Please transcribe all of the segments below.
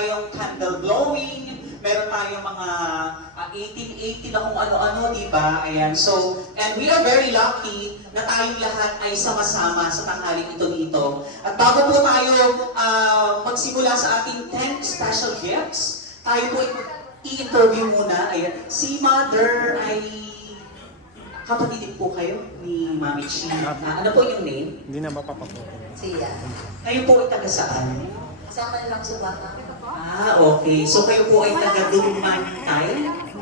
tayong candle blowing, meron tayong mga 1880 na kung ano-ano, di ba? Ayan, so, and we are very lucky na tayong lahat ay sama-sama sa tanghaling ito dito. At bago po tayo magsimula sa ating 10 special gifts, tayo po i-interview muna. Ayan, si Mother ay kapatid din po kayo ni Mami Chi. Ano po yung name? Hindi na mapapaputo. Siya. Kayo po ay taga saan? Kasama nilang subaka. Okay. So kayo po ay taga-Dumantay?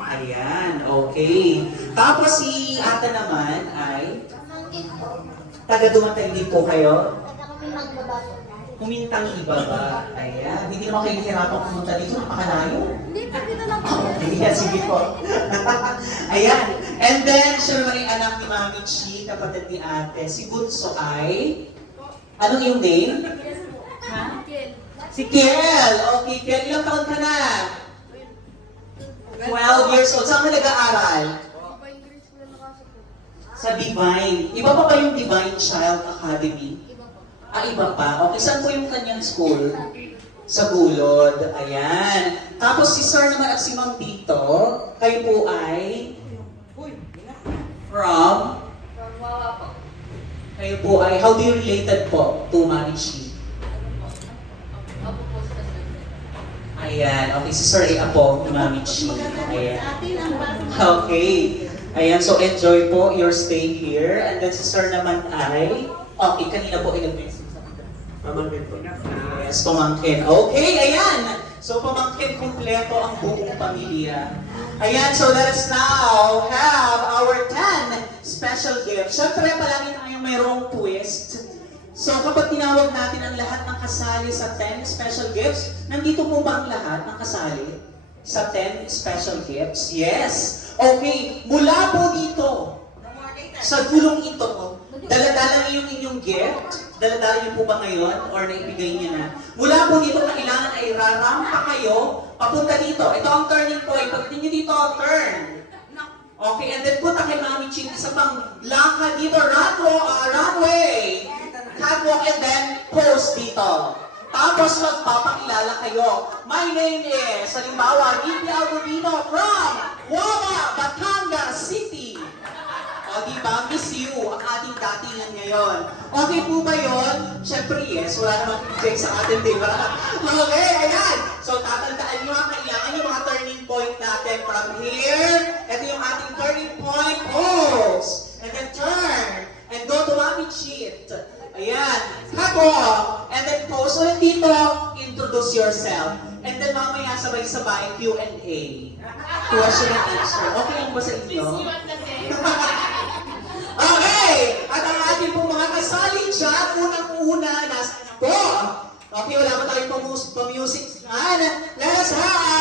Ayan, okay. Tapos si Ata naman ay taga-Dumantay din po kayo? Kumintang ibaba. Ayan. Hindi naman kayo hirapang pumunta dito. Napakalayo. Hindi, pwede na lang. Ayan, sige po. Ayan. And then, siya naman yung anak ni Mami Chi, kapatid ni Ate. Si Bunso ay... Anong yung name? Ha? Si Kiel. Okay, Kiel. Ilang taon ka na? 12 years old. Saan ka nag-aaral? Sa Divine. Iba pa ba yung Divine Child Academy? Iba pa. Okay, saan po yung kanyang school? Sa Gulod. Ayan. Tapos si Sir naman at si Ma'am Tito, kayo po ay... From? From Wawa po. Kayo po ay, how do you related po to Mami Chi? Apo po sa Ayan. Okay, si Sir ay apo ni Mami Chi. Ayan. Okay. Ayan, so enjoy po your stay here. And then si Sir naman ay... Okay, kanina po in-advance. Pamangkin po. Yes, pamangkin. Okay, ayan. So, pamangkin kumpleto ang buong pamilya. Ayan, so let us now have our 10 special gifts. Siyempre, palagi tayong mayroong twist. So, kapag tinawag natin ang lahat ng kasali sa 10 special gifts, nandito po ba ang lahat ng kasali sa 10 special gifts? Yes. Okay, mula po dito, sa gulong ito, dala-dala niyo yung inyong gift. Dala-dala niyo po ba ngayon? Or naibigay niyo na? Mula po dito, kailangan ay rarampa kayo papunta dito. Ito ang turning point. Pagdating niyo dito, turn. Okay, and then punta kay Mami Chi. Isa pang lakad dito, runway. Catwalk, and then post dito. Tapos magpapakilala kayo. My name is, halimbawa, Nicky Albino from Wawa, Batangas City. O, diba? Miss you, ang ating datingan ngayon. Okay po ba yun? Siyempre, yes. Wala namang check sa atin, diba? Okay, ayan. So, tatandaan nyo ang kailangan yung mga turning point natin from here. Ito yung ating turning point. Pose. And then turn. And go to Mami Cheat. Ayan. Catwalk. And then pose ulit dito. Introduce yourself. And then mamaya sabay-sabay Q&A. Question and answer. Okay lang ba sa inyo? Okay! At ang ating pong mga kasali dyan, unang-una, nasa po. Okay, wala pa tayong pa-music. Let us have